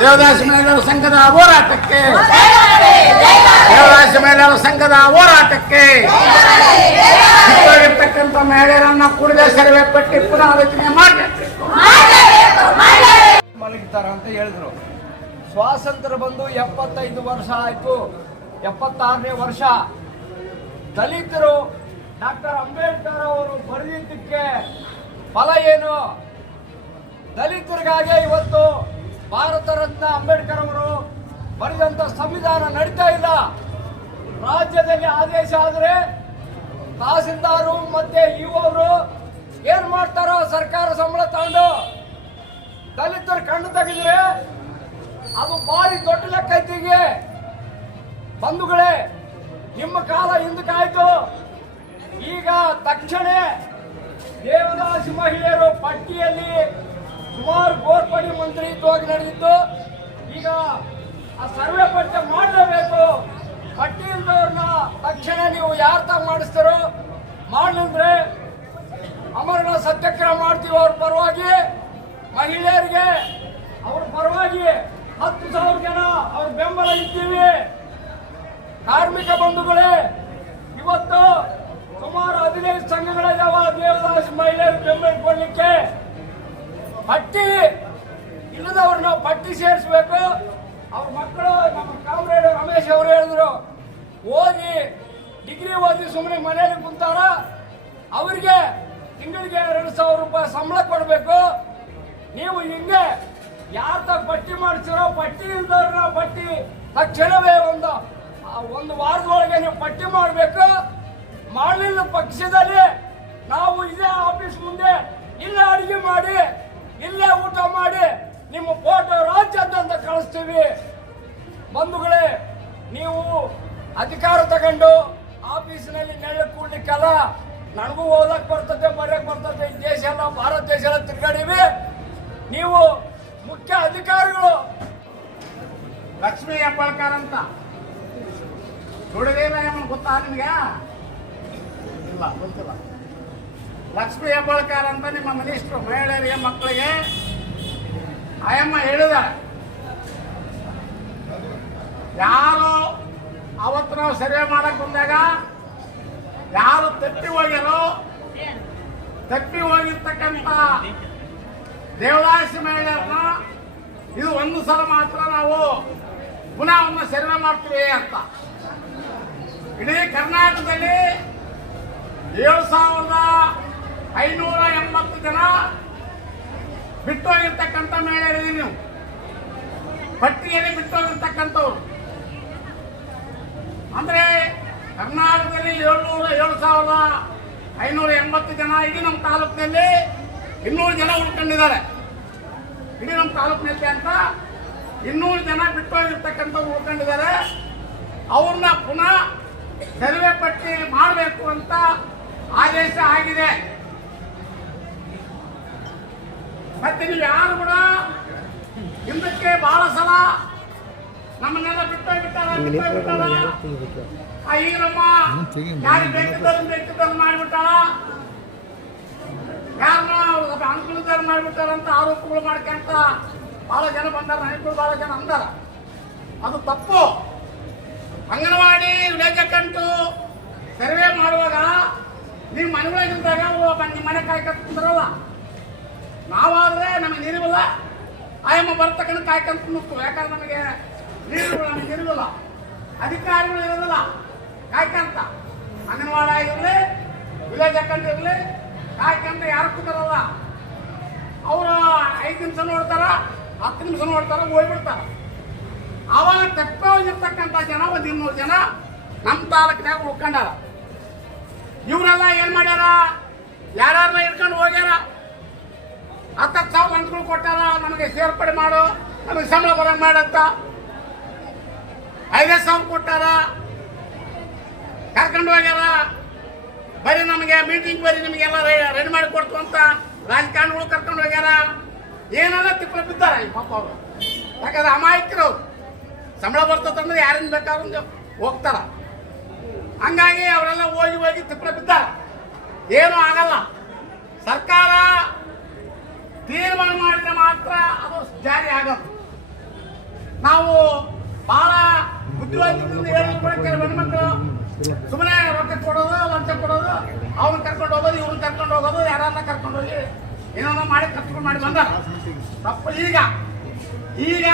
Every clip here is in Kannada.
ದೇವದಾಸ ಮಹಿಳೆಯರ ಸಂಘದ ಹೋರಾಟಕ್ಕೆ. ದೇವದಾಸ ಮಹಿಳೆಯರ ಸಂಘದ ಹೋರಾಟಕ್ಕೆ. ಇರ್ತಕ್ಕಂಥ ಮಹಿಳೆಯರನ್ನ ಕೂಡಲೇ ಸರ್ವೆ ಪಟ್ಟಿ ಪುನಃ ಮಾಡಬೇಕು. ಮಲಗಿದ್ದಾರ ಅಂತ ಹೇಳಿದ್ರು. ಸ್ವಾತಂತ್ರ್ಯ ಬಂದು ಎಪ್ಪತ್ತೈದು ವರ್ಷ ಆಯ್ತು. ಎಪ್ಪತ್ತಾರನೇ ವರ್ಷ ದಲಿತರು ಡಾಕ್ಟರ್ ಅಂಬೇಡ್ಕರ್ ಅವರು ಬರೆದಿದ್ದಕ್ಕೆ ಫಲ ಏನು? ದಲಿತರಿಗಾಗೆ ಇವತ್ತು ಭಾರತ ರತ್ನ ಅಂಬೇಡ್ಕರ್ ಅವರು ಬರೆದಂತ ಸಂವಿಧಾನ ನಡೀತಾ ಇಲ್ಲ. ರಾಜ್ಯದಲ್ಲಿ ಆದೇಶ ಆದರೆ ತಹಸೀಲ್ದಾರು ಮತ್ತೆ ಇವರು ಏನ್ ಮಾಡ್ತಾರೋ ಸರ್ಕಾರ ಸಂಬಳ ತಗೊಂಡು ದಲಿತರು ಕಣ್ಣು ತೆಗೆದ್ರೆ ಅದು ಬಾರಿ ದೊಡ್ಡ ಲೆಕ್ಕ ಐತಿಗೆ ಬಂಧುಗಳೇ, ನಿಮ್ಮ ಕಾಲ ಹಿಂದಕ್ಕಾಯ್ತು ಈಗ ತಕ್ಷಣ ದೇವದಾಸಿ ಮಹಿಳೆಯರು ಪಟ್ಟಿಯಲ್ಲಿ ಸುಮಾರು ಗೋರ್ಪಡಿ ಮಂತ್ರಿ ಇದ್ದಾಗ ನಡೆದಿದ್ದು ಈಗ ಆ ಸರ್ವೆ ಪಟ್ಟ ಮಾಡಲೇಬೇಕು. ಪಟ್ಟಿ ಇಲ್ದವ್ರನ್ನ ತಕ್ಷಣ ನೀವು ಯಾರ ತಾಗ ಮಾಡಿಸ್ತಾರೋ ಮಾಡ್ಲಿಂದ್ರೆ ಅಮರನ ಸತ್ಯಾಗ್ರಹ ಮಾಡ್ತೀವಿ ಅವ್ರ ಪರವಾಗಿ. ಮಹಿಳೆಯರಿಗೆ ಅವ್ರ ಪರವಾಗಿ ಹತ್ತು ಸಾವಿರ ಜನ ಅವ್ರ ಬೆಂಬಲ ಇದ್ದೀವಿ. ಕಾರ್ಮಿಕ ಬಂಧುಗಳೇ, ಇವತ್ತು ಸುಮಾರು ಹದಿನೈದು ಸಂಘಗಳಿದಾವ ದೇವದಾಸ ಮಹಿಳೆಯರು ಬೆಂಬಲ ಕೊಡ್ಲಿಕ್ಕೆ. ಪಟ್ಟಿ ಇಲ್ಲದವ್ರನ್ನ ಪಟ್ಟಿ ಸೇರಿಸ್ಬೇಕು. ಅವ್ರ ಮಕ್ಕಳು, ನಮ್ಮ ಕಾಮ್ರೇಡ್ ರಮೇಶ್ ಅವರು ಹೇಳಿದ್ರು, ಓದಿ, ಡಿಗ್ರಿ ಓದಿ ಸುಮ್ಮನೆ ಮನೆಯಲ್ಲಿ ಕುಂತಾರ, ಅವರಿಗೆ ತಿಂಗಳಿಗೆ ಎರಡು ಸಾವಿರ ರೂಪಾಯಿ ಸಂಬಳ ಕೊಡಬೇಕು. ನೀವು ಹಿಂಗೆ ಯಾರ ತಗ ಪಟ್ಟಿ ಮಾಡಿಸಿರೋ ಪಟ್ಟಿ ಇಲ್ದವ್ರನ್ನ ಪಟ್ಟಿ ತಕ್ಷಣವೇ ಒಂದು ಒಂದು ವಾರದೊಳಗೆ ನೀವು ಪಟ್ಟಿ ಮಾಡಬೇಕು. ಮಾಡಲಿಲ್ಲ ಪಕ್ಷದಲ್ಲಿ ನಾವು ಇದೇ ಆಫೀಸ್ ಮುಂದೆ ಇಲ್ಲೇ ಅಡುಗೆ ಮಾಡಿ ಇಲ್ಲೇ ಊಟ ಮಾಡಿ ನಿಮ್ಮ ಫೋಟೋ ರಾಜ್ಯಾದ್ಯಂತ ಕಳಿಸ್ತೀವಿ. ಬಂಧುಗಳೇ, ನೀವು ಅಧಿಕಾರ ತಗೊಂಡು ಆಫೀಸಿನಲ್ಲಿ ನೆಲೆ ಕೂಡ್ಲಿಕ್ಕಲ್ಲ, ನನಗೂ ಓದಕ್ ಬರ್ತದೆ, ಬರೆಯಕ್ ಬರ್ತದೆ, ಈ ದೇಶ ಎಲ್ಲ, ಭಾರತ ದೇಶ ಎಲ್ಲ ತಿರ್ಗಾಡಿವಿ. ನೀವು ಮುಖ್ಯ ಅಧಿಕಾರಿಗಳು. ಲಕ್ಷ್ಮೀ ಹೆಬ್ಬಾಳ್ಕರ್ ಅಂತ. ನೋಡಿದೇನ ಗೊತ್ತಾ ನಿಮ್ಗೆ? ಇಲ್ಲ, ಗೊತ್ತಿಲ್ಲ. ಲಕ್ಷ್ಮೀ ಹೆಬ್ಬಾಳ್ಕರ್ ಅಂತ ನಿಮ್ಮ ಮಿನಿಸ್ಟ್ರು ಮಹಿಳೆಯರಿಗೆ, ಮಕ್ಕಳಿಗೆ ಆಯಮ್ಮ ಹೇಳಿದ ಯಾರು ಅವತ್ತು ನಾವು ಸರ್ವೆ ಮಾಡಕ್ ಬಂದಾಗ ಯಾರು ತಪ್ಪಿ ಹೋಗ್ಯಾರೋ, ತಪ್ಪಿ ಹೋಗಿರ್ತಕ್ಕಂಥ ದೇವದಾಸಿ ಮಹಿಳೆಯರನ್ನ ಇದು ಒಂದು ಸಲ ಮಾತ್ರ ನಾವು ಪುನಃ ಒಂದು ಸರ್ವೆ ಮಾಡ್ತೀವಿ ಅಂತ. ಇಡೀ ಕರ್ನಾಟಕದಲ್ಲಿ ಏಳು ಸಾವಿರದ ಐನೂರ ಎಂಬತ್ತು ಜನ ಬಿಟ್ಟೋಗಿರ್ತಕ್ಕಂಥ ಮಹಿಳೆಯರಿಗೆ ನೀವು. ಪಟ್ಟಿಯಲ್ಲಿ ಬಿಟ್ಟೋಗಿರ್ತಕ್ಕಂಥವ್ರು. ಅಂದ್ರೆ ಕರ್ನಾಟಕದಲ್ಲಿ ಏಳ್ನೂರ, ಏಳು ಸಾವಿರದ ಐನೂರ ಎಂಬತ್ತು ಜನ ಇಡೀ ನಮ್ಮ ತಾಲೂಕಿನಲ್ಲಿ ಇನ್ನೂರು ಜನ ಉಳ್ಕೊಂಡಿದ್ದಾರೆ. ಇಡೀ ನಮ್ಮ ತಾಲೂಕಿನಲ್ಲಿ ಅಂತ ಇನ್ನೂರು ಜನ ಬಿಟ್ಟೋಗಿರ್ತಕ್ಕಂಥವ್ರು ಉಳ್ಕೊಂಡಿದ್ದಾರೆ. ಅವ್ರನ್ನ ಪುನಃ ಸರ್ವೆ ಪಟ್ಟಿ ಮಾಡಬೇಕು ಅಂತ ಆದೇಶ ಆಗಿದೆ. ಮತ್ತೆ ನೀವು ಯಾರು ಕೂಡ ಹಿಂದಕ್ಕೆ ಬಹಳ ಸಲ ನಮ್ಮನ್ನೆಲ್ಲ ಬಿಟ್ಟು ಬಿಟ್ಟಾರ ಮಾಡಿಬಿಟ್ಟಾರ ಬಿಟ್ಟಾರ. ಆ ಈಗಮ್ಮ ಯಾರಿಗೆ ಬೇಕಿದ್ದವ್ರು ಬೇಕಿದ್ದವ್ರು ಮಾಡಿಬಿಟ್ಟಾಳ? ಯಾರನ್ನ ಅನುಕೂಲದಾರ ಮಾಡಿಬಿಟ್ಟಾರ ಅಂತ ಆರೋಪಗಳು ಮಾಡ್ಕೊಂತ ಬಹಳ ಜನ ಬಂದಾರ ನನಗೂ ಬಹಳ ಜನ ಅಂದಾರ. ಅದು ತಪ್ಪು. ಅಂಗನವಾಡಿ ವಿಲೇಜ್ ಅಕೌಂಟು ಸರ್ವೆ ಮಾಡುವಾಗ ನೀವು ಇದ್ದಾಗ ನಿಮ್ಮ ಮನೆ ಕಾಯ್ಕೊಂಡ್ರಲ್ಲ ನಾವಾದ್ರೆ ನಮಗೆ ನೀರಿಲ್ಲ. ಆಯಮ್ಮ ಬರ್ತಕ್ಕಂಥ ಕಾಯ್ಕೊಂತ ನಿಂತು ಯಾಕಂದ್ರೆ ನಮಗೆ ನೀರು ನಮಗೆ ನೀರಿಲ್ಲ. ಅಧಿಕಾರಿಗಳು ಇರೋದಿಲ್ಲ. ಕಾಯ್ಕಂತ ಅಂಗನವಾಡ ಇರಲಿ ವಿಲೇಜ್ ಅಕೌಂಟ್ ಇರಲಿ ಕಾಯ್ಕಂತ ಯಾರು ಕೂತಾರಲ್ಲ. ಅವರು ಐದು ನಿಮಿಷ ನೋಡ್ತಾರ, ಹತ್ತು ನಿಮಿಷ ನೋಡ್ತಾರ, ಹೋಗ್ಬಿಡ್ತಾರ. ಆವಾಗ ಟೆಕ್ನಾಲಜಿ ಹೋಗಿರ್ತಕ್ಕಂಥ ಜನ ಒಂದು ಇನ್ನೂರು ಜನ ನಮ್ಮ ತಾಲೂಕಿನಾಗ ಉಳ್ಕೊಂಡಾರ. ಇವರೆಲ್ಲ ಏನು ಮಾಡ್ಯಾರ? ಯಾರನ್ನ ಹಿಡ್ಕೊಂಡು ಹೋಗ್ಯಾರ? ಹತ್ತತ್ತು ಸಾವಿರ ಮಂದಿಗಳು ಕೊಟ್ಟಾರ, ನಮಗೆ ಸೇರ್ಪಡೆ ಮಾಡು, ನಮಗೆ ಸಂಬಳ ಬರಂಗ್ ಮಾಡತ್ತ ಐದೇ ಸಾವಿರ ಕೊಟ್ಟಾರ. ಕರ್ಕೊಂಡು ಹೋಗ್ಯಾರ. ಬರೀ ನಮಗೆ ಮೀಟಿಂಗ್ ಬರೀ ನಿಮಗೆಲ್ಲ ರೆಡಿ ಮಾಡಿ ಕೊಡ್ತು ಅಂತ ರಾಜಕಾರಣಿಗಳು ಕರ್ಕೊಂಡು ಹೋಗ್ಯಾರ. ಏನಾರ ತಿಪ್ಪಲ ಬಿದ್ದಾರ ಈ ಪಾಪ ಅವರು. ಯಾಕಂದ್ರೆ ಅಮಾಯಕರು. ಸಂಬಳ ಬರ್ತದಂದ್ರೆ ಯಾರಿಂದ ಬೇಕಾದ್ರೂ ಹೋಗ್ತಾರ. ಹಂಗಾಗಿ ಅವರೆಲ್ಲ ಹೋಗಿ ಹೋಗಿ ತಿಪ್ಪಲ ಬಿದ್ದಾರ. ಏನೂ ಆಗಲ್ಲ. ಸರ್ಕಾರ ತೀರ್ಮಾನ ಮಾಡಿದ್ರೆ ಮಾತ್ರ ಅದು ಜಾರಿ ಆಗದು ನಾವು ಬಹಳ ಬುದ್ಧಿವಂತಿಕೆಯಿಂದ ಕೆಲವು ಹೆಣ್ಮಕ್ಳು ಸುಮ್ಮನೆ ರೊಕ್ಕ ಕೊಡೋದು, ಲಂಚ ಕೊಡೋದು ಅವ್ನ ಕರ್ಕೊಂಡು ಹೋಗೋದು, ಇವ್ರನ್ನ ಕರ್ಕೊಂಡು ಹೋಗೋದು, ಯಾರನ್ನ ಕರ್ಕೊಂಡು ಹೋಗಿ ಏನೋ ಮಾಡಿ ಕರ್ಕೊಂಡು ಮಾಡಿ ಬಂದ. ತಪ್ಪು ಈಗ. ಈಗ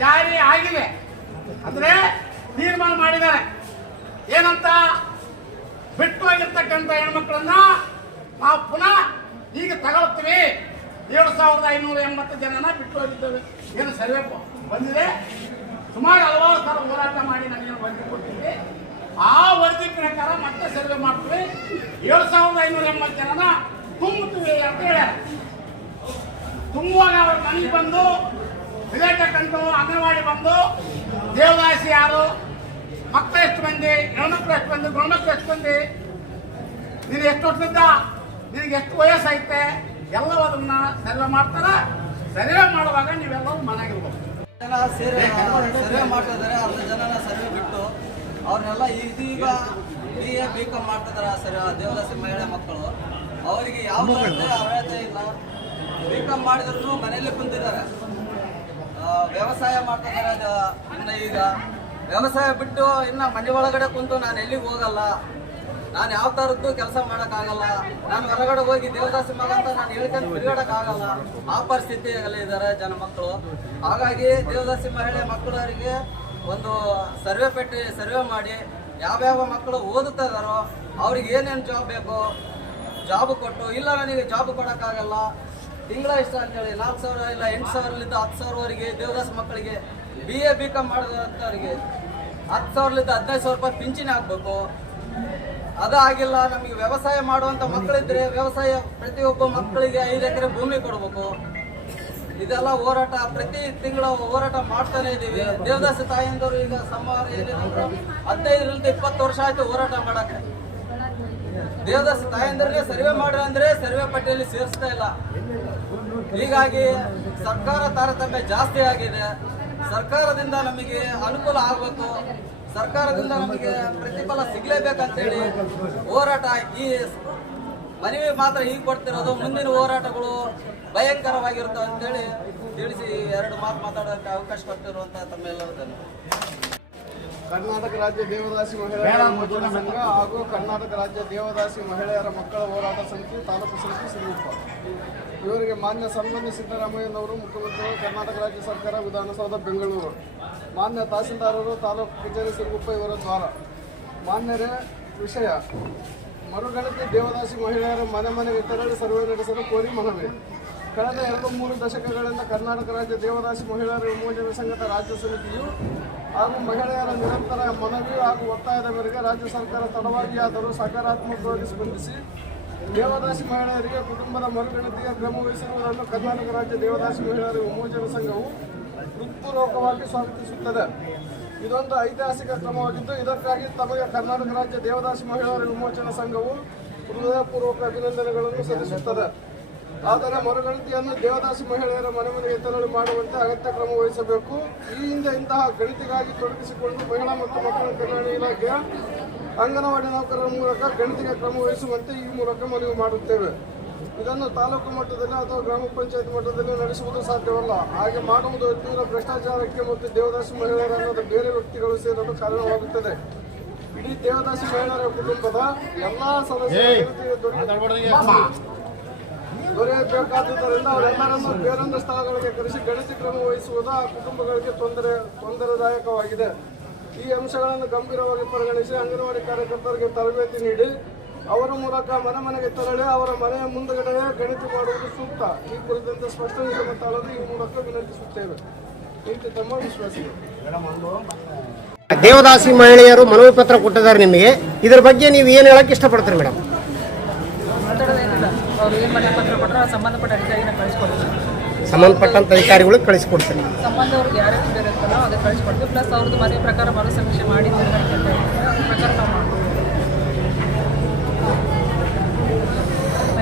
ಜಾರಿ ಆಗಿದೆ. ಅಂದ್ರೆ ತೀರ್ಮಾನ ಮಾಡಿದ್ದಾರೆ. ಏನಂತ? ಬಿಟ್ಟು ಹೋಗಿರ್ತಕ್ಕಂಥ ಹೆಣ್ಮಕ್ಳನ್ನ ನಾವು ಪುನಃ ಈಗ ತಗೊಳ್ತೀವಿ. ಏಳು ಸಾವಿರದ ಐನೂರ ಎಂಬತ್ತು ಜನನ ಬಿಟ್ಟು ಹೋಗಿದ್ದೇವೆ. ಏನು ಸರ್ವೆ ಬಂದಿದೆ? ಸುಮಾರು ಹಲವಾರು ಸಲ ಹೋರಾಟ ಮಾಡಿ ನನಗೇನು ವರದಿ ಕೊಟ್ಟಿದ್ದೆ. ಆ ವರದಿ ಪ್ರಕಾರ ಮತ್ತೆ ಸರ್ವೆ ಮಾಡ್ತೀವಿ. ಏಳು ಸಾವಿರದ ಐನೂರ ಎಂಬತ್ತು ಜನನ ತುಂಬುತ್ತೀವಿ ಅಂತ ಹೇಳ್ಯಾರ. ತುಂಬುವಾಗ ಅವ್ರ ಮನೆಗೆ ಬಂದು ಕಂಡು ಅಂಗನವಾಡಿ ಬಂದು, ದೇವದಾಸಿ ಯಾರು ಮಕ್ಕಳು ಎಷ್ಟು ಮಂದಿ, ಹೆಣ್ಮಕ್ಳು ಎಷ್ಟು ಮಂದಿ, ಗಂಡ್ಮಕ್ಳು ಎಷ್ಟು ಮಂದಿ, ನೀನು ಎಷ್ಟು ವರ್ಷದ ನಿನಗೆ ಎಷ್ಟು ವಯಸ್ಸೈತೆ ಎಲ್ಲವೂ ಅದನ್ನ ಸರ್ವೆ ಮಾಡ್ತಾರ. ಸರ್ವೆ ಮಾಡುವಾಗ ನೀವೆಲ್ಲರೂ ಮನೆಗಿರ್ಬೇಕು ಜನ ಸೇರಿ ಸರ್ವೆ ಮಾಡ್ತಿದ್ದಾರೆ ಅರ್ಧ ಜನನ ಸರ್ವೆ ಬಿಟ್ಟು ಅವ್ರನ್ನೆಲ್ಲ ಇದೀಗ ಬಿ ಎ ಬಿ ಕಾಮ್ ಮಾಡ್ತಿದ್ದಾರೆ ಸರ್ ದೇವದಾಸಿ ಮಹಿಳೆ ಮಕ್ಕಳು. ಅವರಿಗೆ ಯಾವ ಅರ್ಹತೆ ಇಲ್ಲ. ಬಿ ಕಾಮ್ ಮಾಡಿದ್ರು ಮನೆಯಲ್ಲೇ ಕುಂತಿದ್ದಾರೆ. ಆ, ವ್ಯವಸಾಯ ಮಾಡ್ತಿದ್ದಾರೆ ಇನ್ನು ಈಗ. ವ್ಯವಸಾಯ ಬಿಟ್ಟು ಇನ್ನು ಮನೆ ಒಳಗಡೆ ಕುಂತು ನಾನು ಎಲ್ಲಿಗೆ ಹೋಗಲ್ಲ? ನಾನು ಯಾವ ಥರದ್ದು ಕೆಲಸ ಮಾಡೋಕ್ಕಾಗಲ್ಲ. ನಾನು ಹೊರಗಡೆ ಹೋಗಿ ದೇವದಾಸಿ ಮಗ ಅಂತ ನಾನು ಹೇಳ್ಕೊಂಡು ಆಗಲ್ಲ ಆ ಪರಿಸ್ಥಿತಿಯಲ್ಲಿ ಇದ್ದಾರೆ ಜನ ಮಕ್ಕಳು. ಹಾಗಾಗಿ ದೇವದಾಸಿ ಮಹಿಳೆ ಮಕ್ಕಳವರಿಗೆ ಒಂದು ಸರ್ವೆ ಪೆಟ್ಟಿ, ಸರ್ವೆ ಮಾಡಿ ಯಾವ್ಯಾವ ಮಕ್ಕಳು ಓದುತ್ತಾ ಇದ್ದಾರೋ ಅವ್ರಿಗೆ ಏನೇನು ಜಾಬ್ ಬೇಕು ಜಾಬ್ ಕೊಟ್ಟು, ಇಲ್ಲ ನನಗೆ ಜಾಬ್ ಕೊಡೋಕ್ಕಾಗಲ್ಲ, ತಿಂಗಳ ಇಷ್ಟ ಅಂತೇಳಿ ನಾಲ್ಕು ಸಾವಿರ ಇಲ್ಲ ಎಂಟು ಸಾವಿರಲಿಂದ ಹತ್ತು ಸಾವಿರವರೆಗೆ ದೇವದಾಸ ಮಕ್ಕಳಿಗೆ ಬಿ ಎ ಬಿ ಕಾಮ್ ಮಾಡಿದಂಥವ್ರಿಗೆ ಹತ್ತು ಸಾವಿರಲಿಂದ ಹದಿನೈದು ಸಾವಿರ ರೂಪಾಯಿ ಪಿಂಚಣಿ ಹಾಕ್ಬೇಕು. ಅದು ಆಗಿಲ್ಲ ನಮಗೆ ವ್ಯವಸಾಯ ಮಾಡುವಂತ ಮಕ್ಕಳಿದ್ರೆ ವ್ಯವಸಾಯ ಪ್ರತಿಯೊಬ್ಬ ಮಕ್ಕಳಿಗೆ ಐದು ಎಕರೆ ಭೂಮಿ ಕೊಡಬೇಕು. ಇದೆಲ್ಲ ಹೋರಾಟ, ಪ್ರತಿ ತಿಂಗಳ ಹೋರಾಟ ಮಾಡ್ತಾನೆ ಇದ್ದೀವಿ ದೇವದಾಸ ತಾಯಂದವರು ಈಗ ಸಮಾರ ಹದಿನೈದರಿಂದ ಇಪ್ಪತ್ತು ವರ್ಷ ಆಯ್ತು ಹೋರಾಟ ಮಾಡಕ್ಕೆ. ದೇವದಾಸ ತಾಯಂದರಿಗೆ ಸರ್ವೆ ಮಾಡ್ರಿ ಅಂದ್ರೆ ಸರ್ವೆ ಪಟ್ಟಿಯಲ್ಲಿ ಸೇರಿಸ್ತಾ ಇಲ್ಲ. ಹೀಗಾಗಿ ಸರ್ಕಾರ ತಾರತಮ್ಯ ಜಾಸ್ತಿ ಆಗಿದೆ. ಸರ್ಕಾರದಿಂದ ನಮಗೆ ಅನುಕೂಲ ಆಗಬೇಕು. ಸರ್ಕಾರದಿಂದ ನಮಗೆ ಪ್ರತಿಫಲ ಸಿಗ್ಲೇಬೇಕಂತೇಳಿ ಹೋರಾಟ ಈ ಮನವಿ ಮಾತ್ರ ಈಗ ಕೊಡ್ತಿರೋದು ಮುಂದಿನ ಹೋರಾಟಗಳು ಭಯಂಕರವಾಗಿರ್ತವೆ ಅಂತೇಳಿ ತಿಳಿಸಿ ಎರಡು ಮಾತು ಮಾತಾಡೋದಕ್ಕೆ ಅವಕಾಶ ಕೊಟ್ಟಿರುವಂತ ತಮ್ಮೆಲ್ಲರೂ ಧನ್ಯವಾದ ಕರ್ನಾಟಕ ರಾಜ್ಯ ದೇವದಾಸಿ ಮಹಿಳೆಯರ ಮೋಚನ ಸಂಘ ಹಾಗೂ ಕರ್ನಾಟಕ ರಾಜ್ಯ ದೇವದಾಸಿ ಮಹಿಳೆಯರ ಮಕ್ಕಳ ಹೋರಾಟ ಸಮಿತಿ ತಾಲೂಕು ಸಮಿತಿ ಸಿರುಗುಪ್ಪ ಇವರಿಗೆ ಮಾನ್ಯ ಸನ್ಮಾನ್ಯ ಸಿದ್ದರಾಮಯ್ಯನವರು ಮುಖ್ಯಮಂತ್ರಿಗಳು ಕರ್ನಾಟಕ ರಾಜ್ಯ ಸರ್ಕಾರ ವಿಧಾನಸೌಧ ಬೆಂಗಳೂರು. ಮಾನ್ಯ ತಹಸೀಲ್ದಾರರು, ತಾಲೂಕು ಕಚೇರಿ ಸಿರುಗುಪ್ಪ ಇವರ ದ್ವಾರ. ಮಾನ್ಯರೇ, ವಿಷಯ. ಮರುಗಳಿಕೆ ದೇವದಾಸಿ ಮಹಿಳೆಯರ ಮನೆ ಮನೆಗೆ ತೆರಳಿ ಸರ್ವೆ ನಡೆಸಲು ಕೋರಿ ಮನವಿ. ಕಳೆದ ಎರಡು ಮೂರು ದಶಕಗಳಿಂದ ಕರ್ನಾಟಕ ರಾಜ್ಯ ದೇವದಾಸಿ ಮಹಿಳೆಯರ ವಿಮೋಚನೆ ಸಂಘದ ರಾಜ್ಯ ಸಮಿತಿಯು ಹಾಗೂ ಮಹಿಳೆಯರ ನಿರಂತರ ಮನವಿ ಹಾಗೂ ಒತ್ತಾಯದ ಮೇರೆಗೆ ರಾಜ್ಯ ಸರ್ಕಾರ ತಡವಾಗಿ ಆದರೂ ಸಕಾರಾತ್ಮಕವಾಗಿ ಸ್ಪಂದಿಸಿ ದೇವದಾಸಿ ಮಹಿಳೆಯರಿಗೆ ಕುಟುಂಬದ ಮರುಗಣತಿಗೆ ಕ್ರಮ ವಹಿಸಿರುವುದನ್ನು ಕರ್ನಾಟಕ ರಾಜ್ಯ ದೇವದಾಸಿ ಮಹಿಳೆಯರ ವಿಮೋಚನಾ ಸಂಘವು ಹೃತ್ಪೂರ್ವಕವಾಗಿ ಸ್ವಾಗತಿಸುತ್ತದೆ. ಇದೊಂದು ಐತಿಹಾಸಿಕ ಕ್ರಮವಾಗಿದ್ದು, ಇದಕ್ಕಾಗಿ ತಮಗೆ ಕರ್ನಾಟಕ ರಾಜ್ಯ ದೇವದಾಸಿ ಮಹಿಳೆಯರ ವಿಮೋಚನಾ ಸಂಘವು ಹೃದಯಪೂರ್ವಕ ಅಭಿನಂದನೆಗಳನ್ನು ಸಲ್ಲಿಸುತ್ತದೆ. ಆದರೆ ಮರುಗಣತಿಯನ್ನು ದೇವದಾಸಿ ಮಹಿಳೆಯರ ಮನೆ ಮನೆಗೆ ತೆರಳು ಮಾಡುವಂತೆ ಅಗತ್ಯ ಕ್ರಮ ವಹಿಸಬೇಕು. ಈ ಹಿಂದೆ ಇಂತಹ ಗಣಿತಿಗಾಗಿ ತೊಡಗಿಸಿಕೊಂಡು ಮಹಿಳಾ ಮತ್ತು ಮಕ್ಕಳ ಕಲ್ಯಾಣ ಇಲಾಖೆಯ ಅಂಗನವಾಡಿ ನೌಕರರ ಮೂಲಕ ಗಣಿತಿಗೆ ಕ್ರಮ ವಹಿಸುವಂತೆ ಈ ಮೂಲಕ ಮನವಿ ಮಾಡುತ್ತೇವೆ. ಇದನ್ನು ತಾಲೂಕು ಮಟ್ಟದಲ್ಲಿ ಅಥವಾ ಗ್ರಾಮ ಪಂಚಾಯತ್ ಮಟ್ಟದಲ್ಲಿ ನಡೆಸುವುದು ಸಾಧ್ಯವಲ್ಲ. ಹಾಗೆ ಮಾಡುವುದು ತೀವ್ರ ಭ್ರಷ್ಟಾಚಾರಕ್ಕೆ ಮತ್ತು ದೇವದಾಸಿ ಮಹಿಳೆಯರ ಬೇರೆ ವ್ಯಕ್ತಿಗಳು ಸೇರಲು ಕಾರಣವಾಗುತ್ತದೆ. ಇಡೀ ದೇವದಾಸಿ ಮಹಿಳೆಯರ ಕುಟುಂಬದ ಎಲ್ಲಾ ಸದಸ್ಯರು ದೊರೆಯಬೇಕಾದ್ದರಿಂದ ದೊರೆಯ- ದೊರೆಯಬೇಕಾದುದರಿಂದ ಅವರೆಲ್ಲರನ್ನು ಬೇರೊಂದು ಸ್ಥಳಗಳಿಗೆ ಕರೆಸಿ ಗಣತಿ ಕ್ರಮ ವಹಿಸುವುದು ಆ ಕುಟುಂಬಗಳಿಗೆ ತೊಂದರೆ ತೊಂದರೆದಾಯಕವಾಗಿದೆ. ಈ ಅಂಶಗಳನ್ನು ಗಂಭೀರವಾಗಿ ಪರಿಗಣಿಸಿ ಅಂಗನವಾಡಿ ಕಾರ್ಯಕರ್ತರಿಗೆ ತರಬೇತಿ ನೀಡಿ ಅವರ ಮೂಲಕ ಮನೆ ಮನೆಗೆ ತೆರಳಿ ಅವರ ಮನೆಯ ಮುಂದುಗಡೆ ಗಣಿತ ಮಾಡುವುದು ಸೂಕ್ತ. ಈ ಕುರಿತಂತೆ ಸ್ಪಷ್ಟ ನಿಲುವು ತಾಳಲು ಈ ಮೂಲಕ ವಿನಂತಿಸುತ್ತೇವೆ. ಇಂತಿ ತಮ್ಮ ವಿಶ್ವಾಸಿಗಳು ದೇವದಾಸಿ ಮಹಿಳೆಯರು ಮನವಿ ಪತ್ರ ಕೊಟ್ಟಿದ್ದಾರೆ ನಿಮಗೆ. ಇದ್ರ ಬಗ್ಗೆ ನೀವು ಏನು ಹೇಳಕ್ ಇಷ್ಟಪಡ್ತೀರಿ ಮೇಡಮ್? ಮಾತಾಡೋದೇನಿಲ್ಲ ಅವ್ರು ಏನು ಮನೆ ಪತ್ರ ಕೊಟ್ಟರೆ ಆ ಸಂಬಂಧಪಟ್ಟ ಅಧಿಕಾರಿನ ಕಳಿಸ್ಕೊಡ್ತೀವಿ ಸಂಬಂಧಪಟ್ಟಂತ ಸಂಬಂಧವ್ರಿಗೆ ಯಾರ್ಯಾರು ಇದ್ದಾರೋ ಅದಕ್ಕೆ ಕಳಿಸ್ಕೊಡ್ತೀವಿ. ಪ್ಲಸ್ ಅವ್ರದ್ದು ಮನೆ ಪ್ರಕಾರ ಮರು ಸಮೀಕ್ಷೆ ಮಾಡಿ ಅಂತ ಹೇಳ್ತಾರೆ. ಅದ್ರ ಪ್ರಕಾರ ನಾವು ಮಾಡ್ತೀವಿ ಹೆಂಗ್ ಮಾಡಕ್ಕೆ